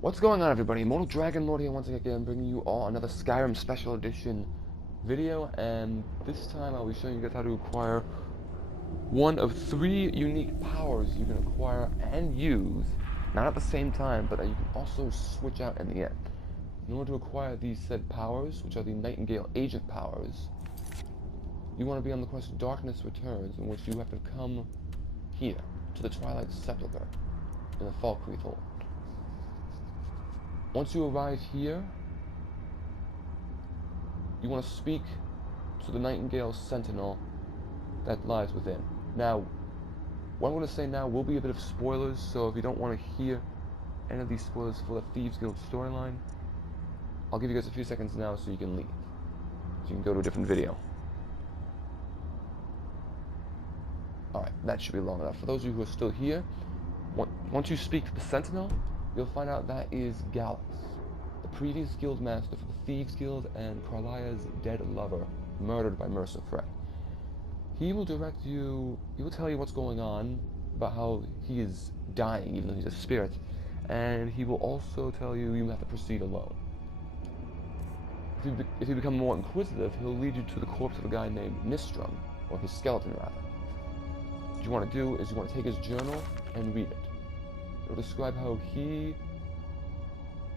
What's going on, everybody? Immortal Dragon Lord here once again, bringing you all another Skyrim Special Edition video, and this time I'll be showing you guys how to acquire one of 3 unique powers you can acquire and use, not at the same time, but that you can also switch out in the end. In order to acquire these said powers, which are the Nightingale agent powers, you want to be on the quest Darkness Returns, in which you have to come here, to the Twilight Sepulchre, in the Falkreath Hold. Once you arrive here, you want to speak to the Nightingale Sentinel that lies within. Now, what I'm going to say now will be a bit of spoilers, so if you don't want to hear any of these spoilers for the Thieves Guild storyline, I'll give you guys a few seconds now so you can leave. So you can go to a different video. Alright, that should be long enough. For those of you who are still here, once you speak to the Sentinel, you'll find out that is Gallus, the previous guild master for the Thieves Guild and Carlia's dead lover, murdered by Mercer Frey. He will direct you, he will tell you what's going on, about how he is dying, even though he's a spirit, and he will also tell you you have to proceed alone. If you become more inquisitive, he'll lead you to the corpse of a guy named Nistrum, or his skeleton rather. What you want to do is you want to take his journal and read it. It'll describe how he,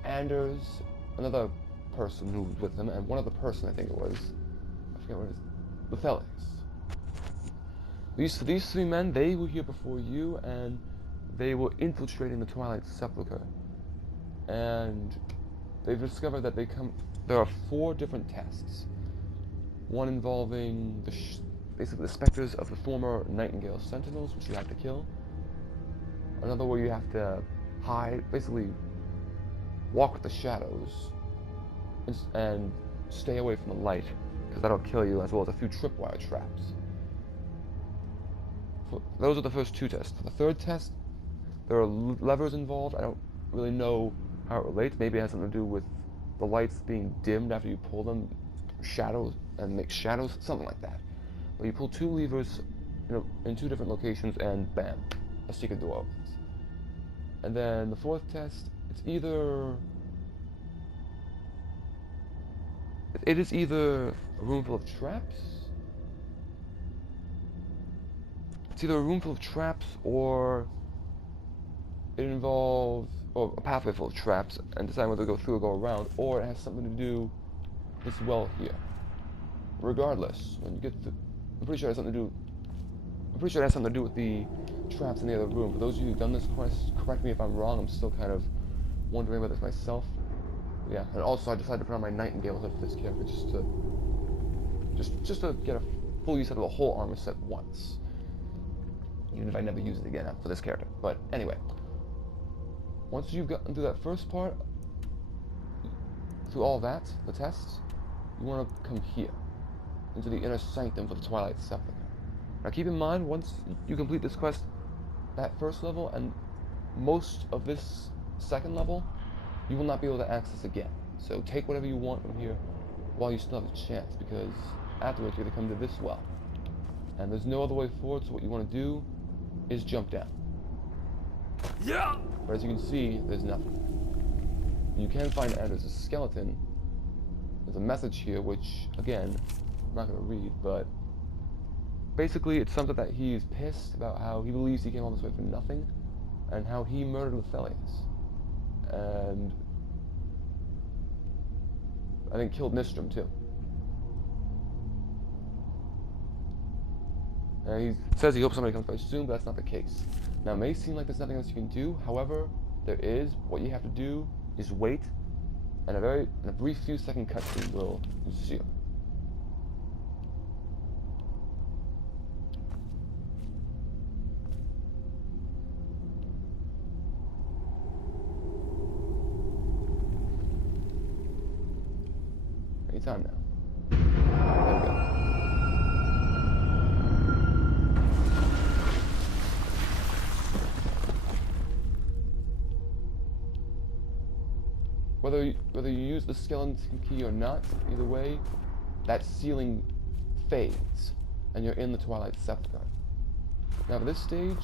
Anders, another person who was with him, and one other person I think it was, I forget what it is, Lethelius. These 3 men, they were here before you, and they were infiltrating the Twilight Sepulchre. And they've discovered that there are 4 different tests. One involving basically the specters of the former Nightingale Sentinels, which you have to kill. Another where you have to hide, basically walk with the shadows and stay away from the light, because that'll kill you, as well as a few tripwire traps. Those are the first 2 tests. For the 3rd test, there are levers involved. I don't really know how it relates. Maybe it has something to do with the lights being dimmed after you pull them, shadows, and make shadows, something like that. But you pull 2 levers in 2 different locations, and bam, a secret door opens. And then the 4th test, it is either a room full of traps. It's either a room full of traps, or it involves a pathway full of traps, and decide whether to go through or go around, or it has something to do with this well here. Regardless, when you get to, I'm pretty sure it has something to do with the traps in the other room. For those of you who've done this quest, correct me if I'm wrong. I'm still kind of wondering about this myself. But yeah, and also I decided to put on my Nightingale hood for this character just to get a full use out of the whole armor set once, even if I never use it again for this character. But anyway, once you've gotten through that first part, through all that, the tests, you want to come here into the inner sanctum for the Twilight Sepulchre. Now keep in mind, once you complete this quest, that first level and most of this 2nd level, you will not be able to access again. So take whatever you want from here while you still have a chance, because afterwards you're going to come to this well. And there's no other way forward, so what you want to do is jump down. Yeah! But as you can see, there's nothing. You can find Anders' skeleton. There's a message here, which, again, I'm not going to read, but basically it sums up that he is pissed about how he believes he came all this way for nothing, and how he murdered Lethelius. And I think killed Nistrum too. And he says he hopes somebody comes by soon, but that's not the case. Now it may seem like there's nothing else you can do, however, there is. What you have to do is wait, and a brief few second cutscene will ensue. Anytime now. There we go. Whether you use the skeleton key or not, either way, that ceiling fades, and you're in the Twilight Sepulchre. Now for this stage,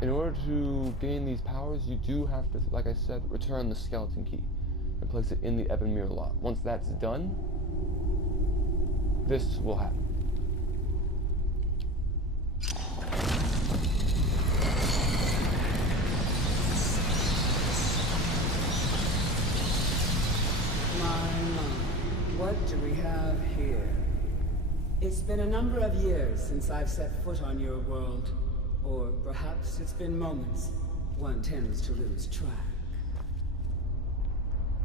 In order to gain these powers, you do have to, like I said, return the skeleton key and place it in the Ebonmere lock. Once that's done, this will happen. What do we have here? It's been a number of years since I've set foot on your world. Or perhaps it's been moments. One tends to lose track.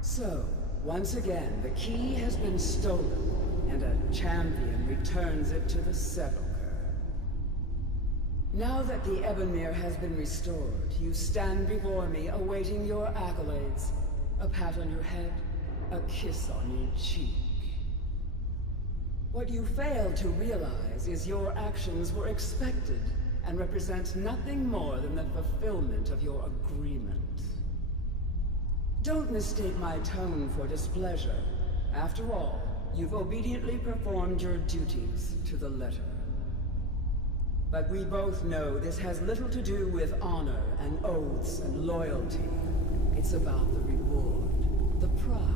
So, once again, the key has been stolen, and a champion returns it to the sepulchre. Now that the Ebonmere has been restored, you stand before me awaiting your accolades. A pat on your head, a kiss on your cheek. What you fail to realize is your actions were expected and represent nothing more than the fulfillment of your agreement. Don't mistake my tone for displeasure. After all, you've obediently performed your duties to the letter. But we both know this has little to do with honor and oaths and loyalty. It's about the reward, the prize.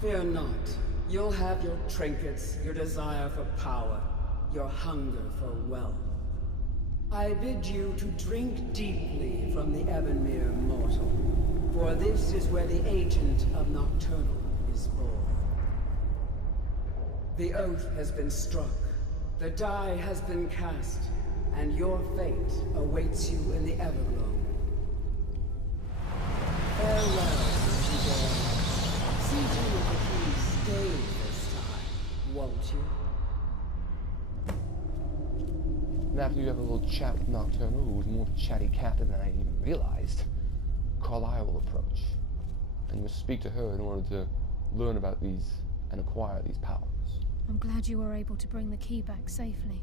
Fear not. You'll have your trinkets, your desire for power, your hunger for wealth. I bid you to drink deeply from the Ebonmere mortal, for this is where the agent of Nocturnal is born. The oath has been struck, the die has been cast, and your fate awaits you in the Everglow. Farewell, Nightingale. See to it that he stays this time, won't you? And after you have a little chat with Nocturnal, who was more of a chatty captain than I even realized, Carlisle will approach. And you'll speak to her in order to learn about these and acquire these powers. I'm glad you were able to bring the key back safely.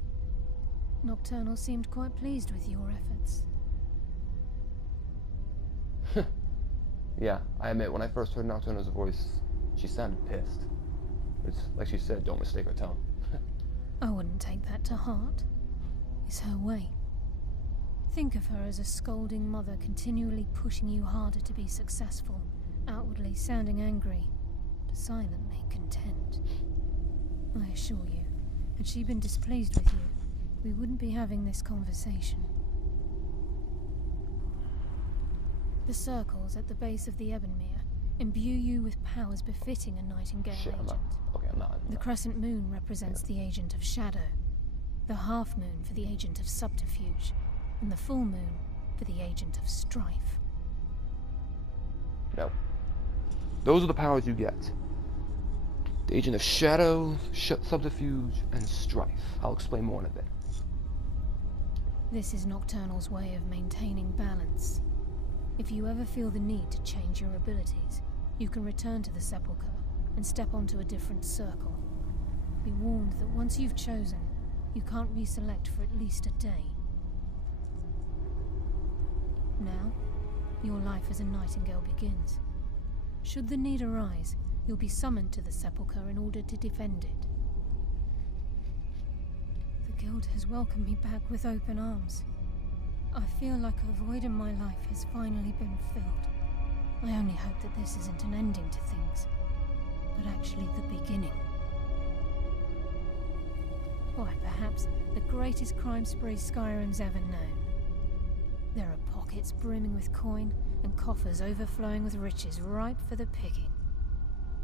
Nocturnal seemed quite pleased with your efforts. Yeah, I admit, when I first heard Nocturnal's voice, she sounded pissed. It's like she said, don't mistake her tone. I wouldn't take that to heart. It's her way. Think of her as a scolding mother continually pushing you harder to be successful, outwardly sounding angry, but silently content. I assure you, had she been displeased with you, we wouldn't be having this conversation. The circles at the base of the Ebonmere imbue you with powers befitting a Nightingale agent. I'm not. The crescent moon represents the agent of shadow, the half moon for the agent of subterfuge, and the full moon for the agent of strife. No. Those are the powers you get. The agent of shadow, subterfuge, and strife. I'll explain more in a bit. This is Nocturnal's way of maintaining balance. If you ever feel the need to change your abilities, you can return to the sepulchre and step onto a different circle. Be warned that once you've chosen, you can't reselect for at least a day. Now, your life as a Nightingale begins. Should the need arise, you'll be summoned to the sepulchre in order to defend it. The Guild has welcomed me back with open arms. I feel like a void in my life has finally been filled. I only hope that this isn't an ending to things, but actually the beginning. Why, perhaps the greatest crime spree Skyrim's ever known. There are pockets brimming with coin and coffers overflowing with riches ripe for the picking.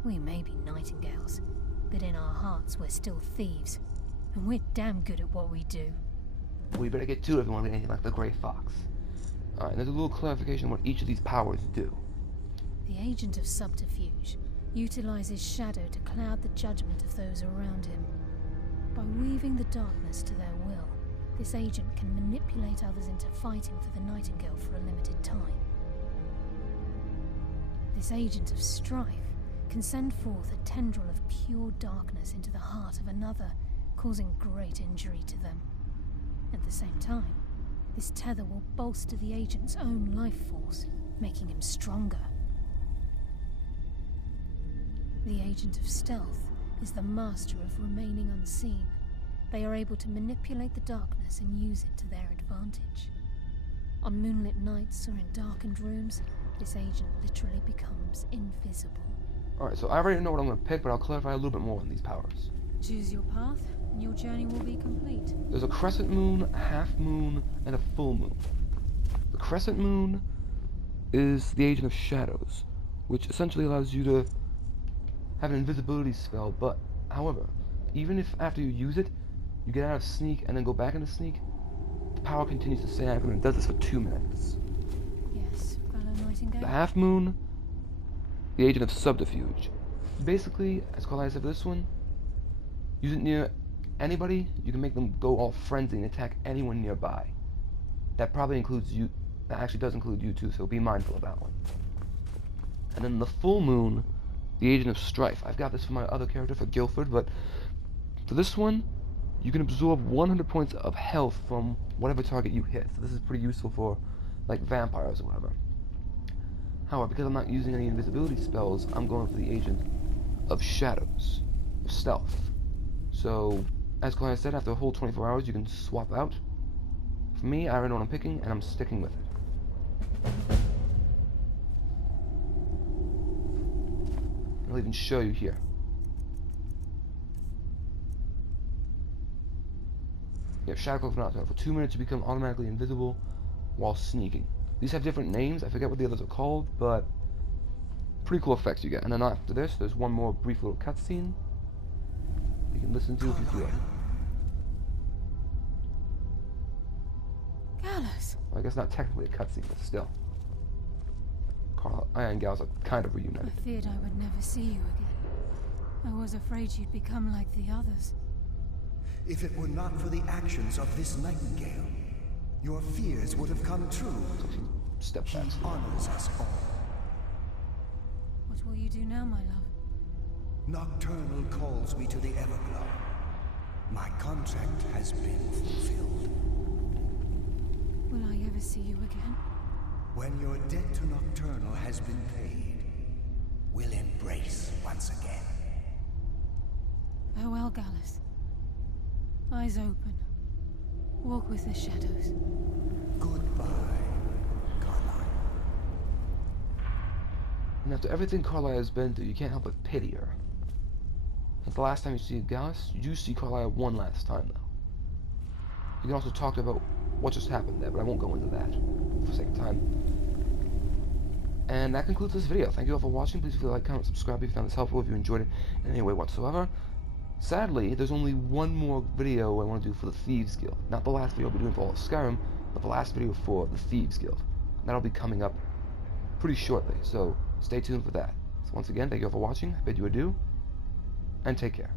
We may be Nightingales, but in our hearts we're still thieves, and we're damn good at what we do. We better get to it if we want to be anything like the Grey Fox. Alright, there's a little clarification on what each of these powers do. The agent of subterfuge utilizes shadow to cloud the judgment of those around him. By weaving the darkness to their will, this agent can manipulate others into fighting for the Nightingale for a limited time. This agent of strife can send forth a tendril of pure darkness into the heart of another, causing great injury to them. At the same time, this tether will bolster the agent's own life force, making him stronger. The agent of stealth is the master of remaining unseen. they are able to manipulate the darkness and use it to their advantage. On moonlit nights or in darkened rooms, this agent literally becomes invisible. Alright, so I already know what I'm going to pick, but I'll clarify a little bit more on these powers. Choose your path, and your journey will be complete. There's a crescent moon, a half moon, and a full moon. The crescent moon is the Agent of Shadows, which essentially allows you to have an invisibility spell, but, however, even if after you use it, you get out of sneak and then go back into sneak, the power continues to stay active and it does this for 2 minutes. Yes, fellow Nightingale. The half moon, the Agent of Subterfuge. Basically, as Carlisle said for this one, use it near anybody, you can make them go all frenzy and attack anyone nearby. That probably includes you, that actually does include you too, so be mindful of that one. And then the full moon, the Agent of Strife. I've got this for my other character, for Guilford, but for this one, you can absorb 100 points of health from whatever target you hit. So this is pretty useful for, like, vampires or whatever. However, because I'm not using any invisibility spells, I'm going for the Agent of Shadows, of Stealth. So, as Claudia said, after a whole 24 hours, you can swap out. For me, I already know what I'm picking, and I'm sticking with it. I'll even show you here. Yeah, Shadow Cloak Phenomenon. For 2 minutes, you become automatically invisible while sneaking. These have different names. I forget what the others are called, but pretty cool effects you get. And then after this, there's one more brief little cutscene you can listen to if you feel like. Gallus! Well, I guess not technically a cutscene, but still. Carlisle and Gallus are kind of reunited. I feared I would never see you again. I was afraid you'd become like the others. If it were not for the actions of this Nightingale, your fears would have come true. So she steps He back. honors us all. What will you do now, my love? Nocturnal calls me to the Everglow. My contract has been fulfilled. Will I ever see you again? When your debt to Nocturnal has been paid, we'll embrace once again. Farewell, Gallus. Eyes open. Walk with the shadows. Goodbye, Carlisle. And after everything Carlisle has been through, you can't help but pity her. Since the last time you see Gallus, you do see Carlisle one last time, though. You can also talk about what just happened there, but I won't go into that for the sake of time. And that concludes this video. Thank you all for watching. Please feel like, comment, subscribe if you found this helpful, if you enjoyed it in any way whatsoever. Sadly, there's only one more video I want to do for the Thieves Guild. Not the last video I'll be doing for all of Skyrim, but the last video for the Thieves Guild. That'll be coming up pretty shortly, so stay tuned for that. So once again, thank you all for watching. I bid you adieu, and take care.